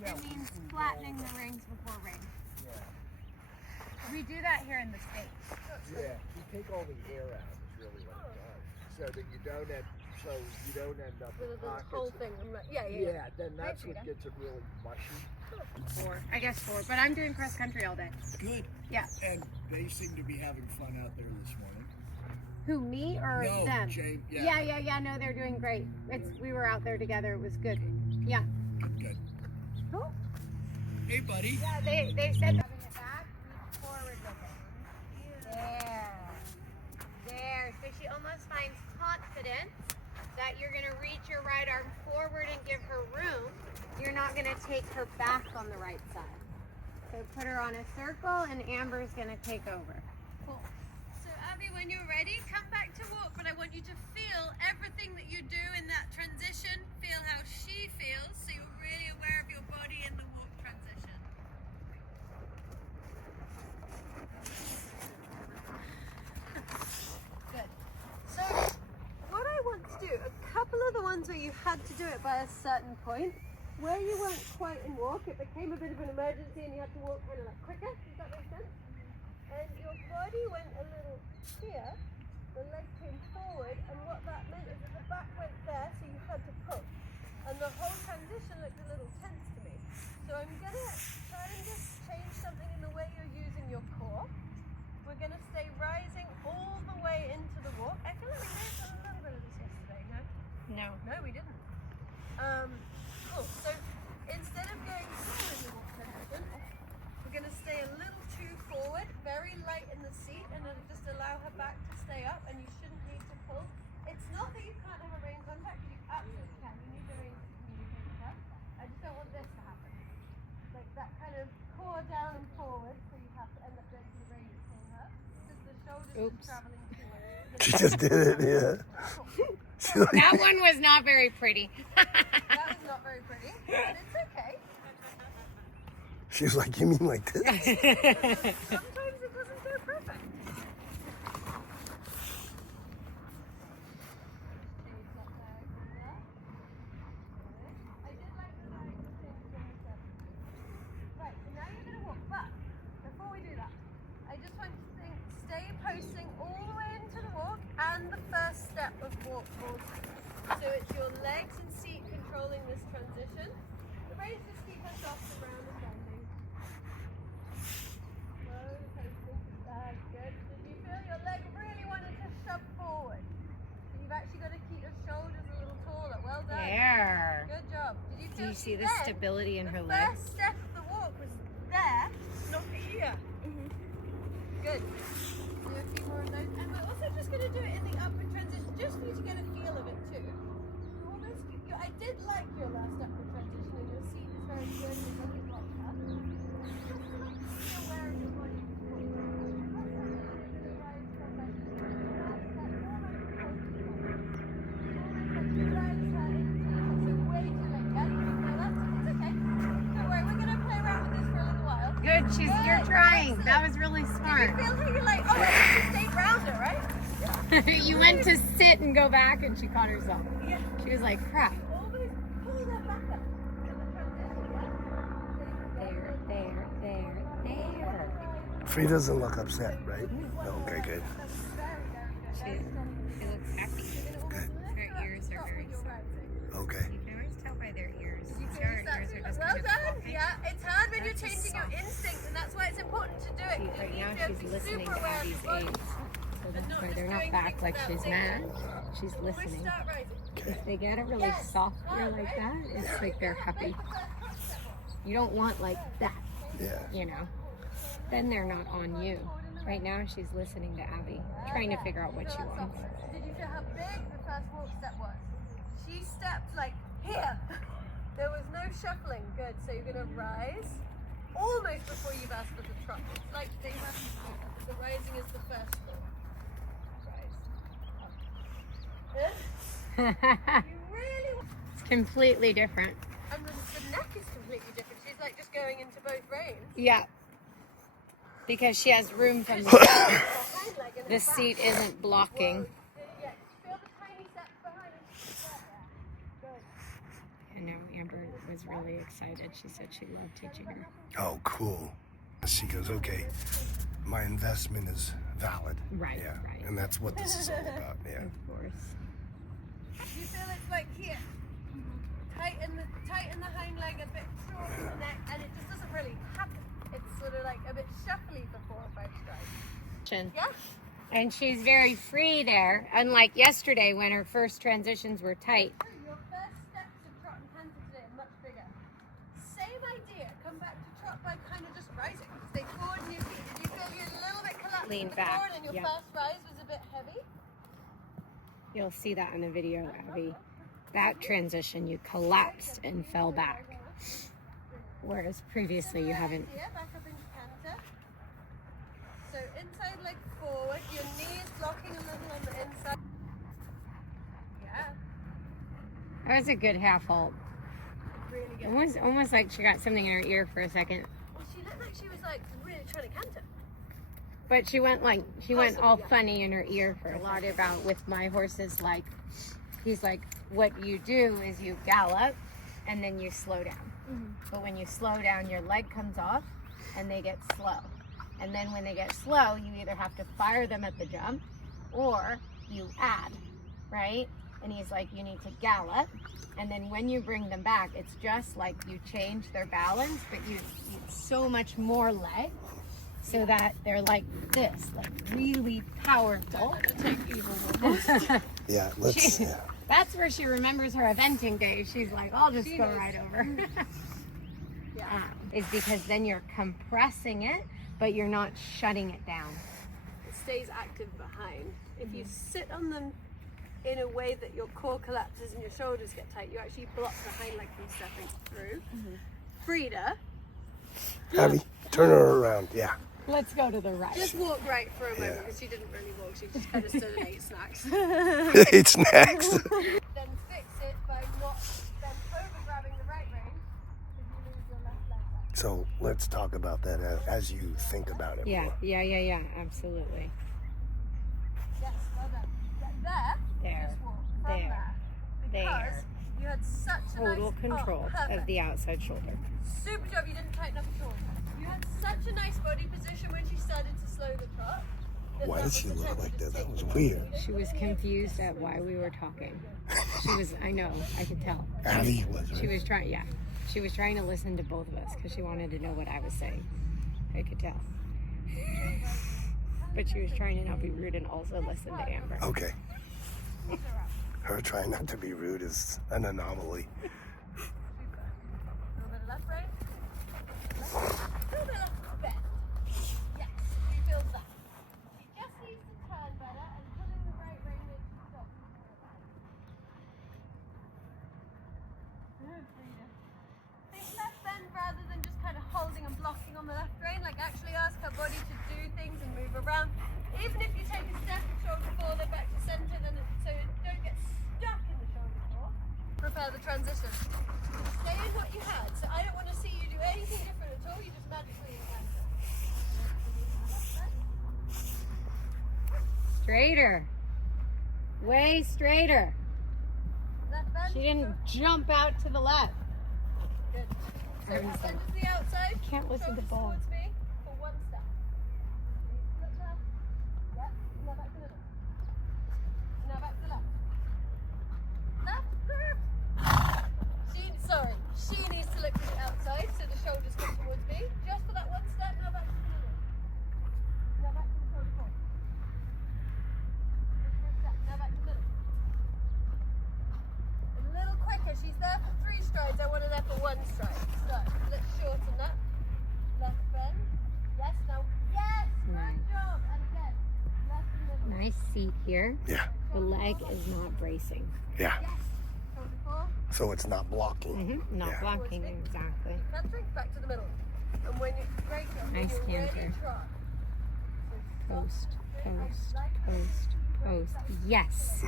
Yeah, it means flattening the rings before rain. Yeah. We do that here in the States. Yeah, you take all the air out is really what it does. So that you don't end up with the pockets. whole thing. Yeah, then that's what gets it really mushy. I guess four, but I'm doing cross country all day. Good. Yeah. And they seem to be having fun out there this morning. Who, me or No, them? James. Yeah. No, they're doing great. We were out there together. It was good. Yeah. Good. Cool. Hey, buddy. Yeah, they said having it back, reach forward with it. There. So she almost finds confidence that you're going to reach your right arm forward and give her room. You're not going to take her back on the right side. So put her on a circle and Amber's going to take over. Cool. So Abby, when you're ready, come back to walk, but I want you to feel everything that you do in that transition. Feel how she feels, so you're really aware of your body in the walk transition. Good. So what I want to do, a couple of the ones where you had to do it by a certain point, where you weren't quite in walk, it became a bit of an emergency and you had to walk kind of like quicker. Does that make sense? And your body went a little here, the leg came forward, and what that meant is that the back went there, so you had to pull. And the whole transition looked a little tense to me. So I'm gonna try and just change something in the way you're using your core. We're gonna stay rising all the way into the walk. I feel like we may have done a little bit of this yesterday, no? No, we didn't. Cool. So instead of going forward in the walk transition, we're going to stay a little too forward, very light in the seat, and then just allow her back to stay up, and you shouldn't need to pull. It's not that you can't have a rein contact, you absolutely can. You need the rein to communicate with her. I just don't want this to happen. Like that kind of core down and forward, so you have to end up going to the rein to pull her, because the shoulders are traveling too much. She just did it, yeah. That one was not very pretty. That was not very pretty, but it's okay. She was like, you mean like this? Sometimes it doesn't go perfect. I did like the diagonal change on the step. Right, so now you're going to walk, but before we do that, I just want you to think, stay posting all the way into the walk and the first step of walk forward. So it's your legs and seat controlling this transition. The reins just keep us off the ground and bending. Slow posting. That's good. Did you feel your leg really wanted to shove forward? So you've actually got to keep your shoulders a little taller. Well done. There. Good job. Did you Do feel you see the stability in her the leg? first step of the walk was there, not here. Good. Do a few more of those. And we're also just going to do it in the upward transition, just for you to get a feel of it too. I did like your last upward transition, and your seat is very good and it doesn't block her. Just to like be aware of your body. Good, you're trying. That was really smart. Did you feel how you're like, oh, I have to stay rounder, right? You went to sit and go back and she caught herself. Yeah. She was like, crap. Always pull that back up. There. Frida doesn't look upset, right? No, okay, good. She looks happy. Her ears are very soft. Okay. You can always tell by their ears. Her ears are just Well kind of done. floppy. Yeah, it's hard when you're That's changing your instinct, and that's why it's important to do it. See, You right need now to she's be listening super to aware of Abby's your body. aids. So And that's not why just they're not doing back things like without she's thinking. mad. She's We listening. start rising. Okay. They get a really soft ear like that, it's like they're happy. You don't want like that, Yeah. you know. Then they're not on you. Right now she's listening to Abby, trying to figure out what she wants. Did you feel how big the first walk step was? She stepped like here. There was no shuffling. Good. So you're going to rise almost before you've asked for the trot. It's like they have the rising is the first walk. Rise. Up. Good. You really want... It's completely different. And the neck is completely different. She's like just going into both reins. Yeah. Because she has room from the Behind leg and the then back. seat isn't blocking. Yeah, feel the tiny steps behind and she's right there. Good. I know Amber was really excited. She said she loved teaching her. Oh, cool. She goes, okay, my investment is valid. Right, Yeah. right. And that's what this is all about. Yeah. Of course. You feel it's like here. Tighten the hind leg a bit short in the neck, and it just doesn't really happen. It's sort of like a bit shuffly for 4 or 5 strides. Yeah? And she's very free there, unlike yesterday when her first transitions were tight. Your first steps of trot and canter today are much bigger. Same idea. Come back to trot by kind of just rising. Stay forward in your feet. Did you feel you're a little bit collapsed Lean in the back, forward and your yep. first rise was a bit heavy? You'll see that in the video, Abby. That transition, you collapsed and fell back. Whereas previously you haven't. Back up into canter. So inside leg forward, your knees locking a little on the inside. Yeah, That was a good half halt. really good. Almost like she got something in her ear for a second. Well, she looked like she was like really trying to canter. But she went all funny in her ear for a lot about with my horses. Like, he's like, what you do is you gallop and then you slow down. But when you slow down, your leg comes off and they get slow. And then when they get slow, you either have to fire them at the jump or you add, right? And he's like, you need to gallop. And then when you bring them back, it's just like you change their balance, but you so much more leg so that they're like this, like really powerful. Yeah, let's. Yeah. That's where she remembers her eventing days. She's like, I'll just go right over. Is because then you're compressing it, but you're not shutting it down. It stays active behind. If you sit on them in a way that your core collapses and your shoulders get tight, you actually block the hind leg from stepping through. Frida, Abby, turn her around. Yeah. Let's go to the right. just walk right for a moment Yeah. because she didn't really walk. She just kind of stood and ate snacks. It's next. Then fix it by not bent over grabbing the right rein because you lose your left leg back. So let's talk about that as you think about it Yeah, more. yeah, absolutely. Yes, well done. There, There, just walk from there, there. Because there. you had such a Total nice control of perfect. the outside shoulder. Super job, you didn't tighten up at all. You had such a nice body position when she started to slow the trot. Why did she look like that? That was weird. She was confused at why we were talking. I know, I could tell. Abby was. She was trying to listen to both of us because she wanted to know what I was saying. I could tell. But she was trying to not be rude and also listen to Amber. Okay. Her trying not to be rude is an anomaly. A little bit of left rein. A little bit of left bend. Yes, she feels that. She just needs to turn better and pulling the right rein makes you stop. Good, Frida. Think left bend rather than just kind of holding and blocking on the left rein. Like actually ask her body to do things and move around. Even if you take a step and shoulder forward, then back to center, then so you don't get stuck in the shoulder forward. Prepare the transition. Stay in what you had. So I don't want to see you do anything different at all. You just magically encounter. Straighter. Way straighter. Left bend. She didn't jump out to the left. Good. So left bend to the outside. Can't listen to Shoulders Paul. towards me for one step. Look left. Yep. Now back to the middle. Now back to the left. Left. She needs to look to the outside so the shoulders come towards me. Just for that one step. Now back to the middle. Now back to the shoulder forward. Just for a step. Now back to the middle. A little quicker. She's there for 3 strides. I want her there for 1 stride. So let's shorten that. Left bend. Yes. Now. Yes. Good job. And again. Left and middle. Nice seat here. Yeah. The leg is not bracing. Yeah. Yes. Shoulder forward. So it's not blocking. Not Yeah. blocking, exactly. Cantering back to the middle. And when you break it, when Nice you're ready, canter. trot. Post, post, post, post. Yes.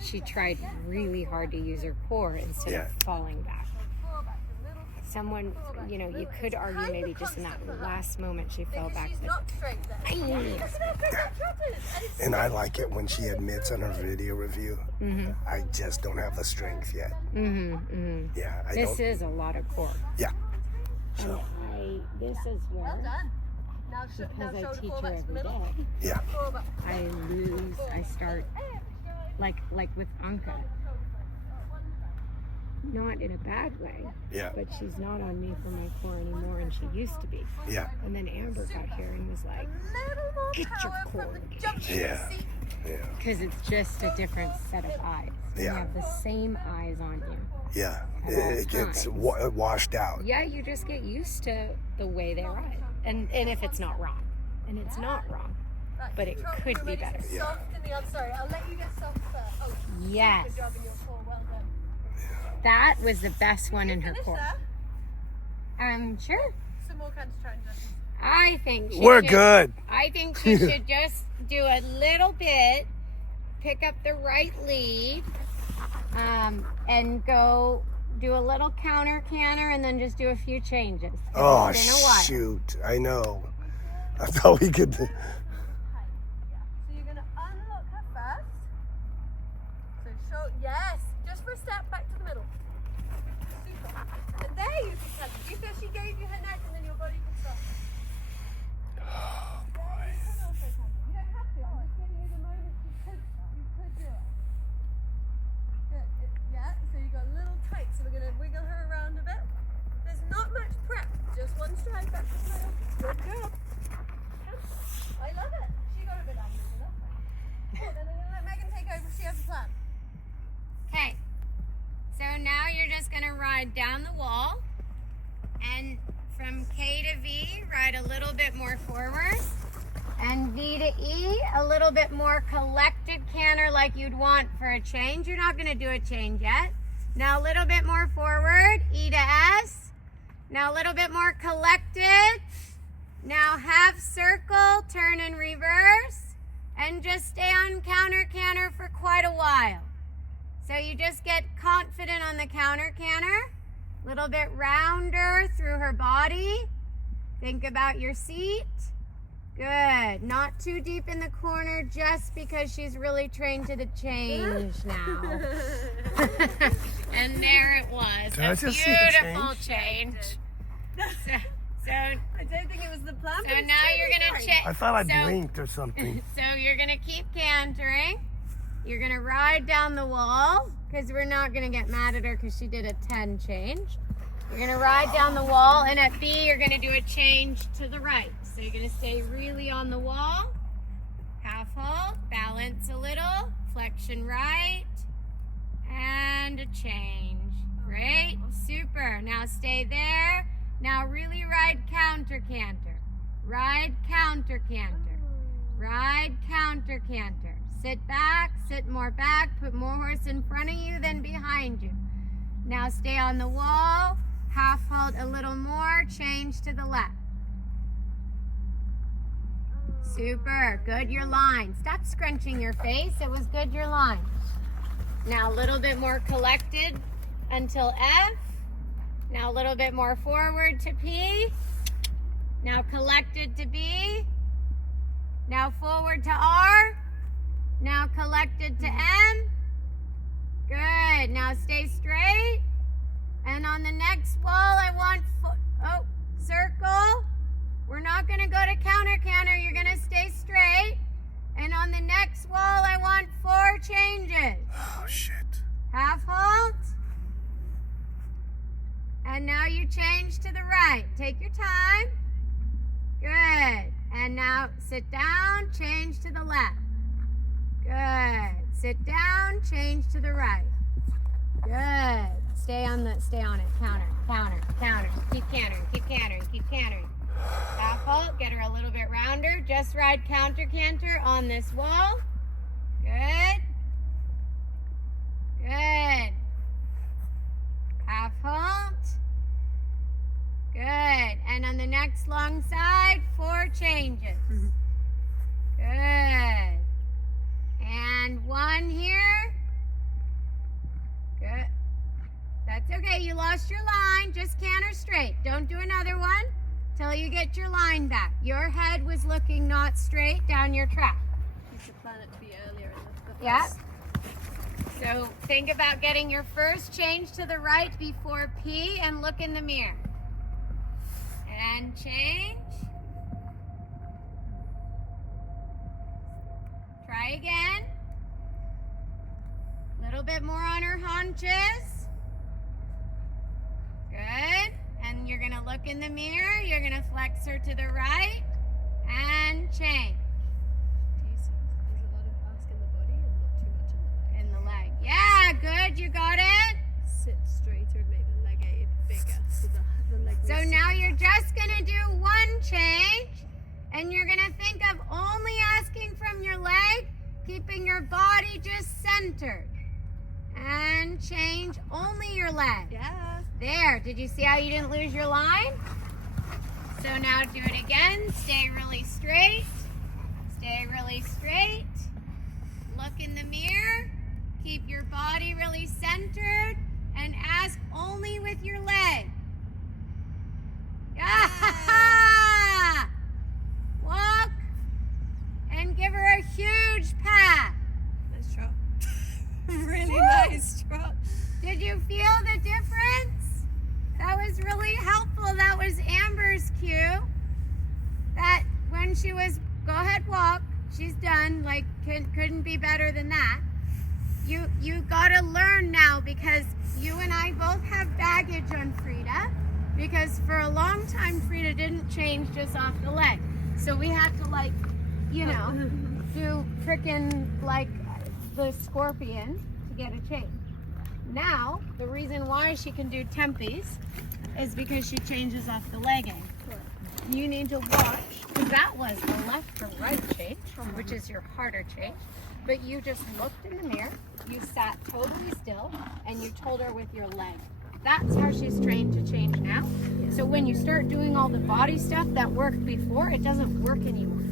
She tried really hard to use her core instead Yeah. of falling back. Forward, back to the middle. someone, you know, you could argue maybe just in that last moment she fell back. She's not straight there. Look at how good that trot is. And I like it when she admits on her video review, I just don't have the strength yet. Yeah, I This don't. is a lot of core. Yeah. So, This is Well where, done. Now, because I shoulder teach pull her back to the every middle. day, yeah. Pull back. I start, like with Anka. Not in a bad way, Yeah. but she's not on me for my core anymore, and she used to be. Yeah. And then Amber got here and was like, Little more Get your power core from the engaged. junction Yeah. seat. Yeah. because it's just a different set of eyes. You Yeah. have the same eyes on you. Yeah. At all It gets times. washed out. Yeah, you just get used to the way they ride. And if it's not wrong. And it's not wrong. Right, But it control could your be release. better. Yeah. Soft in the other. Sorry, I'll let you get soft first. Oh, Yes. good job in your core. Well done. That was the best one in her Finish core. there. Sure. Some more counter triangles. I think she We're should, good. I think she should just do a little bit, pick up the right lead, and go do a little counter canter, and then just do a few changes. Oh, It's been a while. shoot. I know. I thought we could. So you're going to unlock her first. So show, yes, just for a step back to the middle. Super. And there you can touch. You feel she gave you her neck and then your body can stop. Oh, boy. You don't have to. I'm just giving you the moment you could do it. Good. Yeah, so you got a little tight, so we're going to wiggle her around a bit. There's not much prep, just one stride back to the middle. Good job. I love it. She got a bit angry, so that's fine. Good, and I'm going to let Megan take over. She has a plan. Okay, so now you're just gonna ride down the wall, and from K to V, ride a little bit more forward, and V to E, a little bit more collected canter like you'd want for a change. You're not gonna do a change yet. Now a little bit more forward, E to S. Now a little bit more collected. Now half circle, turn and reverse, and just stay on counter canter for quite a while. So you just get confident on the counter canter, a little bit rounder through her body. Think about your seat. Good. Not too deep in the corner just because she's really trained to the change now. And there it was. Did I A just see the beautiful change. So I don't think it was the plan. So now you're gonna I thought I So- blinked or something. So you're gonna keep cantering. You're gonna ride down the wall because we're not gonna get mad at her because she did a 10 change. You're gonna ride down the wall, and at B you're gonna do a change to the right. So you're gonna stay really on the wall. Half hold, balance a little, flexion right, and a change. Great, super. Now stay there. Now really ride counter canter. Ride counter canter. Ride counter canter. Sit back, sit more back, put more horse in front of you than behind you. Now stay on the wall, half hold a little more, change to the left. Super, good your line. Stop scrunching your face, it was good your line. Now a little bit more collected until F. Now a little bit more forward to P. Now collected to B. Now forward to R. Now collected to M. Good. Now stay straight. And on the next wall, I want circle. We're not going to go to counter canter. You're going to stay straight. And on the next wall, I want 4 changes. Oh, shit. Half halt. And now you change to the right. Take your time. Good. And now sit down, change to the left. Good. Sit down, change to the right. Good. Stay on it. Counter, counter, counter. Keep cantering, keep cantering, keep cantering. Half halt, get her a little bit rounder. Just ride counter canter on this wall. Good. Good. Half halt. Good. And on the next long side, 4 changes. Good. And 1 here. Good. That's okay. You lost your line. Just canter straight. Don't do another one till you get your line back. Your head was looking not straight down your track. Used to plan it to be earlier in the Yep. So think about getting your first change to the right before P and look in the mirror. And change. Try again. A little bit more on her haunches. Good. And you're going to look in the mirror. You're going to flex her to the right and change. There's a lot of ask in the body and not too much In the leg. Yeah, good. You got it. sit straighter and make the leg aid bigger so the leg So moves. now you're just going to do one change, and you're going to think of only asking from your leg, keeping your body just centered. And change only your leg. Yeah. There. Did you see how you didn't lose your line? So now do it again. Stay really straight. Stay really straight. Look in the mirror. Keep your body really centered. And ask only with your leg. Yeah. Walk. And give her a huge pat. Nice trot. Really Woo! nice trot. Did you feel the difference? That was really helpful. That was Amber's cue. That when she was, go ahead, walk. She's done. Like, couldn't be better than that. You gotta learn now, because you and I both have baggage on Frida, because for a long time Frida didn't change just off the leg. So we had to, like, you know, do frickin' like the scorpion to get a change. Now, the reason why she can do tempies is because she changes off the legging. You need to watch, because that was the left to right change, which is your harder change. But you just looked in the mirror, you sat totally still, and you told her with your leg. That's how she's trained to change now. So when you start doing all the body stuff that worked before, it doesn't work anymore.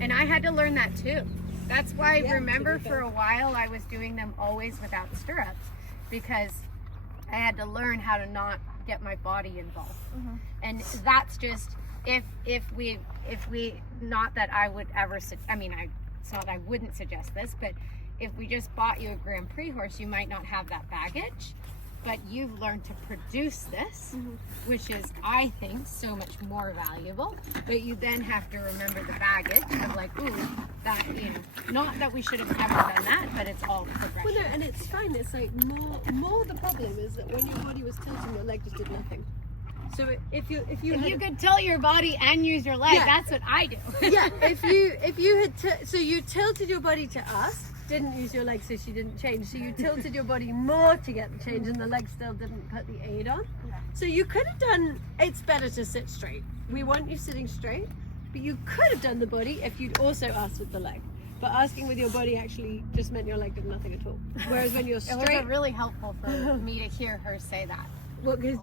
And I had to learn that too. That's why, remember, for a while I was doing them always without stirrups, because I had to learn how to not get my body involved. And that's just, if we not that I would ever, I mean, it's not I wouldn't suggest this, but if we just bought you a Grand Prix horse, you might not have that baggage, but you've learned to produce this, which is, I think, so much more valuable. But you then have to remember the baggage of, like, ooh, that, you know, not that we should have ever done that, but it's all progression. Well, no, and it's fine. It's like more the problem is that when your body was tilting, your leg just did nothing. So if you could tilt your body and use your leg, Yeah. that's what I do. yeah, if you had so you tilted your body to us, didn't use your leg, so she didn't change. So you tilted your body more to get the change, and the leg still didn't put the aid on. So you could have done. It's better to sit straight. We want you sitting straight, but you could have done the body if you'd also asked with the leg. But asking with your body actually just meant your leg did nothing at all. Whereas when you're It straight, was really helpful for me to hear her say that. well, 'cause